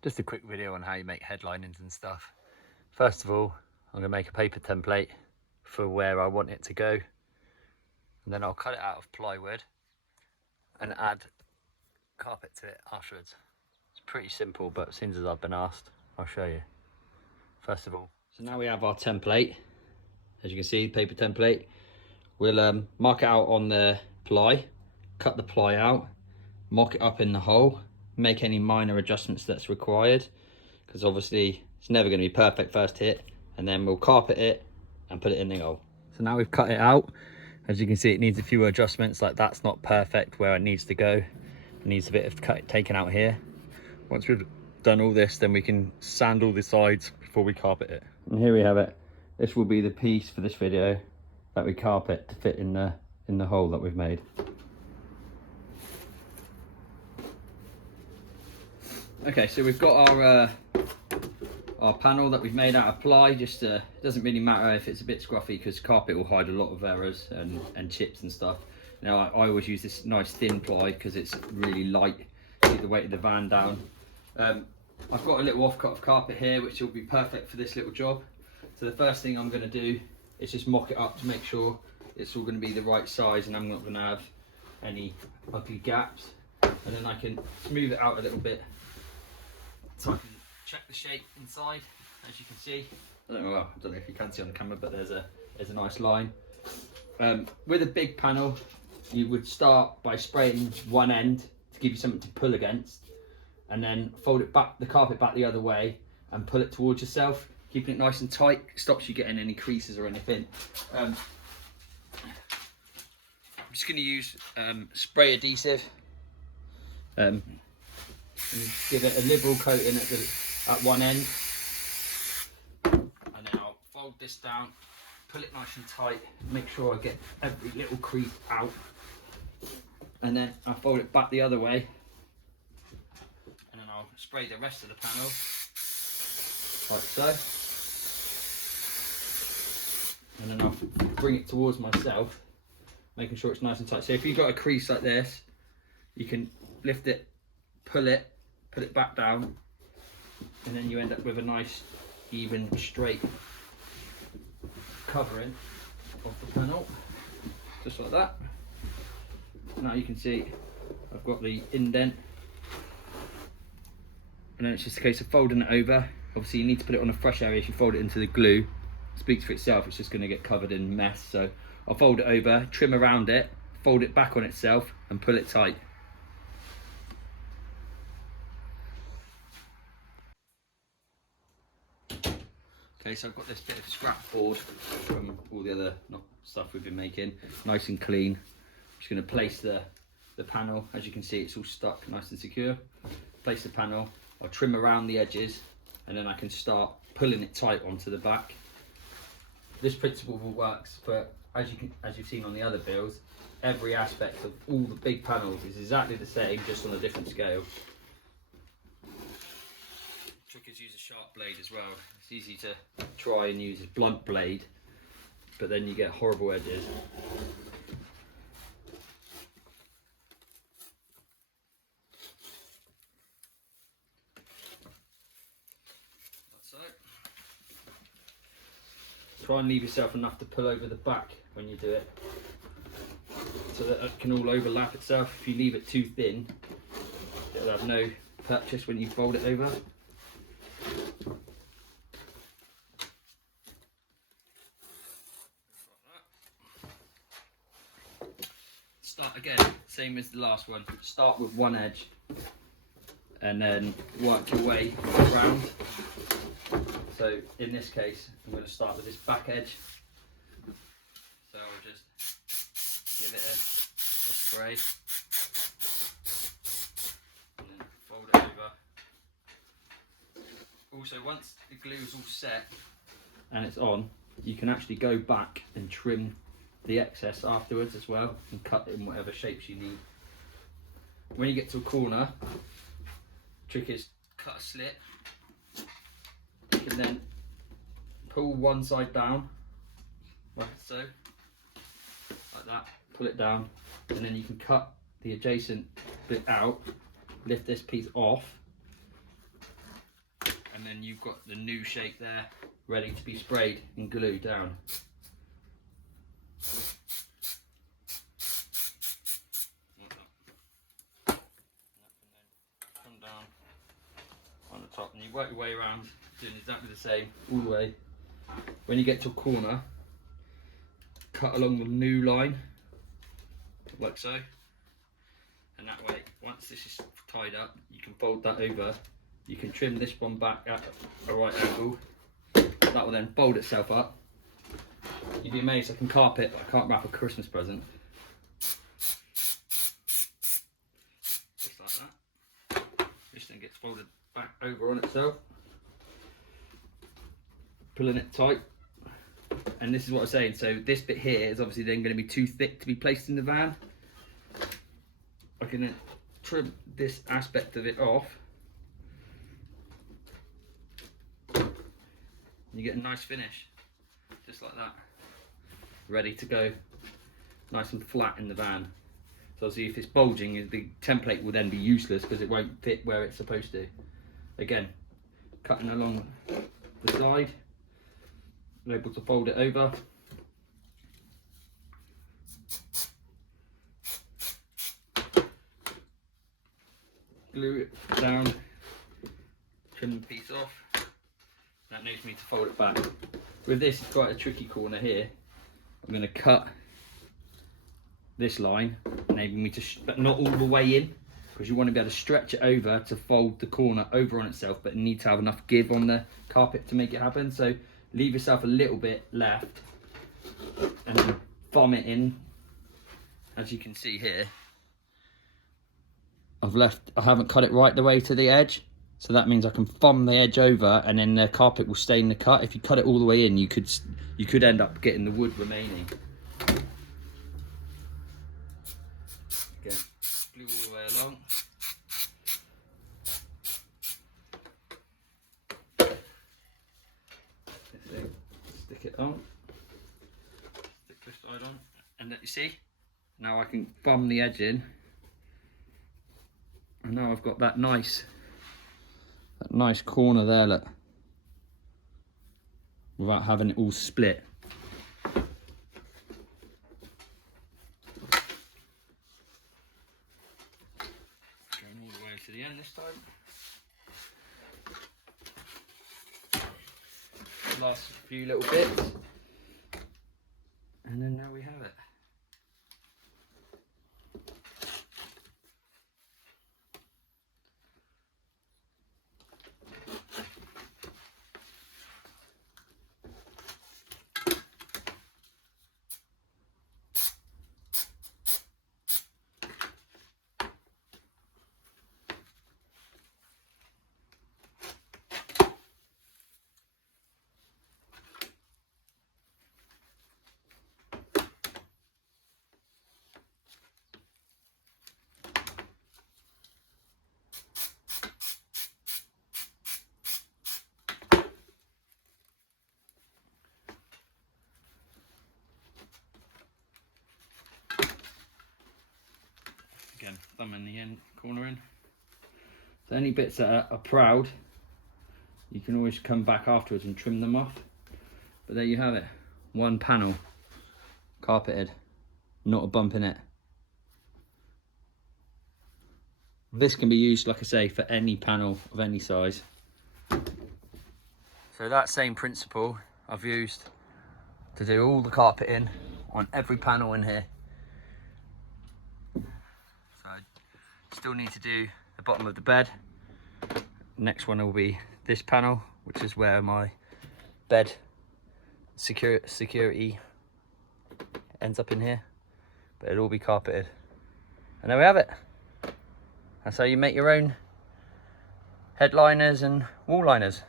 Just a quick video on how you make headlinings and stuff. First of all, I'm going to make a paper template for where I want it to go, and then I'll cut it out of plywood and add carpet to it afterwards. It's pretty simple, but as soon as I've been asked, I'll show you. First of all, so now we have our template. As you can see, paper template. We'll mark it out on the ply, cut the ply out, mock it up in the hole, make any minor adjustments that's required, because obviously it's never going to be perfect first hit, and then we'll carpet it and put it in the hole. So now we've cut it out. As you can see, it needs a few adjustments, like that's not perfect where it needs to go. It needs a bit of cut taken out here. Once we've done all this, then we can sand all the sides before we carpet it. And here we have it. This will be the piece for this video that we carpet to fit in the hole that we've made. Okay, so we've got our panel that we've made out of ply. Just it doesn't really matter if it's a bit scruffy, because carpet will hide a lot of errors and chips and stuff. Now I always use this nice thin ply because it's really light, keep the weight of the van down. I've got a little offcut of carpet here which will be perfect for this little job. So the first thing I'm going to do is just mock it up to make sure it's all going to be the right size and I'm not going to have any ugly gaps. And then I can smooth it out a little bit so I can check the shape inside. As you can see, I don't know if you can see on the camera, but there's a nice line. With a big panel, you would start by spraying one end to give you something to pull against, and then fold it back, the carpet back the other way, and pull it towards yourself, keeping it nice and tight. Stops you getting any creases or anything. I'm just going to use spray adhesive. And give it a liberal coating at one end, and then I'll fold this down, pull it nice and tight, make sure I get every little crease out, and then I'll fold it back the other way, and then I'll spray the rest of the panel like so, and then I'll bring it towards myself, making sure it's nice and tight. So if you've got a crease like this, you can lift it, pull it, put it back down, and then you end up with a nice even straight covering of the panel, just like that. Now you can see I've got the indent, and then it's just a case of folding it over. Obviously you need to put it on a fresh area. If you fold it into the glue, it speaks for itself, it's just going to get covered in mess. So I'll fold it over, trim around it, fold it back on itself and pull it tight. Okay, so I've got this bit of scrap board from all the other stuff we've been making, nice and clean. I'm just going to place the panel. As you can see, it's all stuck nice and secure. Place the panel, I'll trim around the edges, and then I can start pulling it tight onto the back. This principle works for, as you've seen on the other builds, every aspect of all the big panels is exactly the same, just on a different scale. Trick is use a sharp blade as well. It's easy to try and use a blunt blade, but then you get horrible edges. That's so. Try and leave yourself enough to pull over the back when you do it, so that it can all overlap itself. If you leave it too thin, it'll have no purchase when you fold it over. Start again, same as the last one. Start with one edge and then work your way around. So in this case, I'm going to start with this back edge. So I'll just give it a spray and then fold it over. Also, once the glue is all set and it's on, you can actually go back and trim the excess afterwards as well, and cut it in whatever shapes you need. When you get to a corner, trick is cut a slit. You can then pull one side down, like so, like that, pull it down, and then you can cut the adjacent bit out, lift this piece off, and then you've got the new shape there ready to be sprayed and glued down. Come down on the top, and you work your way around doing exactly the same all the way. When you get to a corner, cut along the new line like so, and that way once this is tied up you can fold that over. You can trim this one back at a right angle. That will then fold itself up. You'd be amazed I can carpet, but I can't wrap a Christmas present. Just like that. This then gets folded back over on itself. Pulling it tight. And this is what I'm saying, so this bit here is obviously then going to be too thick to be placed in the van. I can then trim this aspect of it off. You get a nice finish, just like that, ready to go, nice and flat in the van. So obviously if it's bulging, the template will then be useless because it won't fit where it's supposed to. Again, cutting along the side, I'm able to fold it over. Glue it down, trim the piece off. That needs me to fold it back. With this, it's quite a tricky corner here. I'm going to cut this line, enabling me to, but not all the way in, because you want to be able to stretch it over to fold the corner over on itself, but you need to have enough give on the carpet to make it happen. So leave yourself a little bit left, and then thumb it in. As you can see here, I haven't cut it right the way to the edge. So that means I can thumb the edge over and then the carpet will stay in the cut. If you cut it all the way in, you could end up getting the wood remaining. Again, glue all the way along. Stick it on. Stick this side on. And let you see, now I can thumb the edge in. And now I've got that nice corner there, look, without having it all split. Going all the way to the end this time. Last few little bits, and then now we have it. Again, thumb in the end, corner in. So any bits that are proud, you can always come back afterwards and trim them off. But there you have it, one panel, carpeted, not a bump in it. This can be used, like I say, for any panel of any size. So that same principle I've used to do all the carpeting on every panel in here. Still need to do the bottom of the bed. Next one will be this panel, which is where my bed security ends up in here, but it'll all be carpeted. And there we have it. That's how you make your own headliners and wall liners.